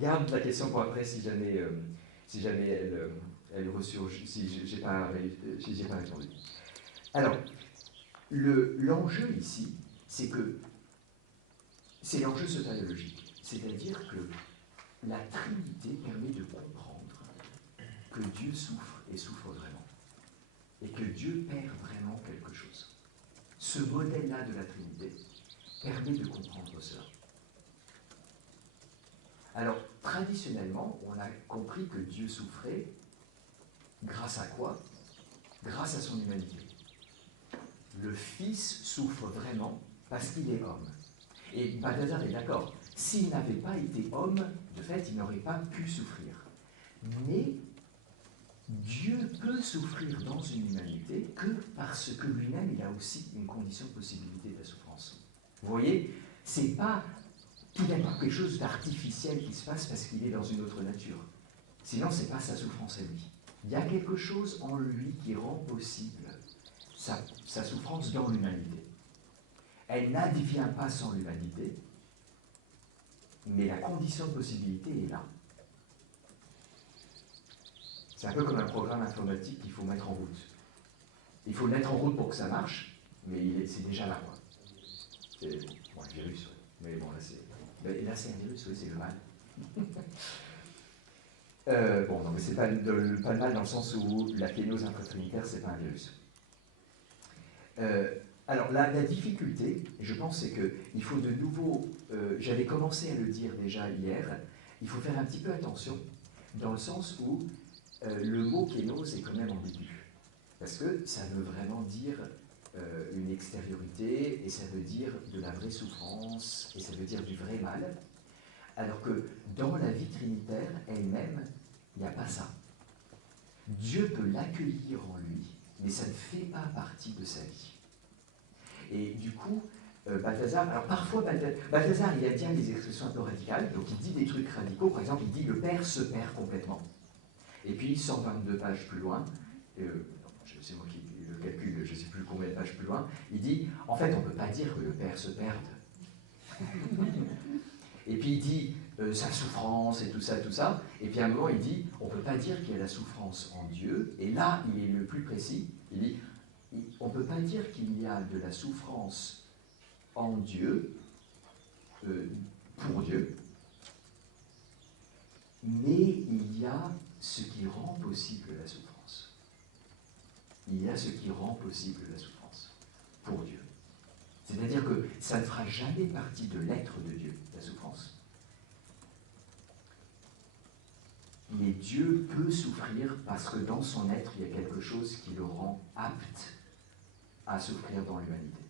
garde la question pour après si jamais, elle ressurgit, si je n'ai pas répondu. Alors, l'enjeu ici, c'est que c'est l'enjeu soteriologique. C'est-à-dire que la Trinité permet de comprendre que Dieu souffre et souffre vraiment. Et que Dieu perd vraiment quelque chose. Ce modèle-là de la Trinité permet de comprendre cela. Alors, traditionnellement, on a compris que Dieu souffrait grâce à quoi? Grâce à son humanité. Le Fils souffre vraiment parce qu'il est homme. Et Balthazar est d'accord. S'il n'avait pas été homme, de fait, il n'aurait pas pu souffrir. Mais Dieu peut souffrir dans une humanité que parce que lui-même, il a aussi une condition de possibilité de la souffrance. Vous voyez, c'est pas tout n'est pas quelque chose d'artificiel qui se passe parce qu'il est dans une autre nature. Sinon, ce n'est pas sa souffrance à lui. Il y a quelque chose en lui qui rend possible sa souffrance dans l'humanité. Elle n'advient pas sans l'humanité, mais la condition de possibilité est là. C'est un peu comme un programme informatique qu'il faut mettre en route. Il faut le mettre en route pour que ça marche, mais c'est déjà là, quoi. C'est bon, un virus, ouais. Mais bon, là c'est un virus, oui, c'est le mal. Bon, non, mais c'est pas le mal dans le sens où la kénose intra-trinitaire, c'est pas un virus. Alors, la difficulté, je pense, c'est qu'il faut de nouveau, j'avais commencé à le dire déjà hier, il faut faire un petit peu attention, dans le sens où le mot kénose est quand même ambigu. Parce que ça veut vraiment dire une extériorité, et ça veut dire de la vraie souffrance, et ça veut dire du vrai mal. Alors que dans la vie trinitaire elle-même, il n'y a pas ça. Dieu peut l'accueillir en lui, mais ça ne fait pas partie de sa vie. Et du coup, Balthazar, alors parfois Balthazar, il aime bien les expressions un peu radicales, donc il dit des trucs radicaux, par exemple, il dit le Père se perd complètement. Et puis, 122 pages plus loin, c'est moi qui le calcule, je ne sais plus combien de pages plus loin, il dit, en fait, on ne peut pas dire que le Père se perde. Et puis il dit sa souffrance et tout ça, et puis à un moment il dit, on ne peut pas dire qu'il y a la souffrance en Dieu, et là il est le plus précis, il dit, on ne peut pas dire qu'il y a de la souffrance en Dieu, pour Dieu, mais il y a ce qui rend possible la souffrance. Il y a ce qui rend possible la souffrance, pour Dieu. C'est-à-dire que ça ne fera jamais partie de l'être de Dieu, la souffrance. Mais Dieu peut souffrir parce que dans son être, il y a quelque chose qui le rend apte à souffrir dans l'humanité.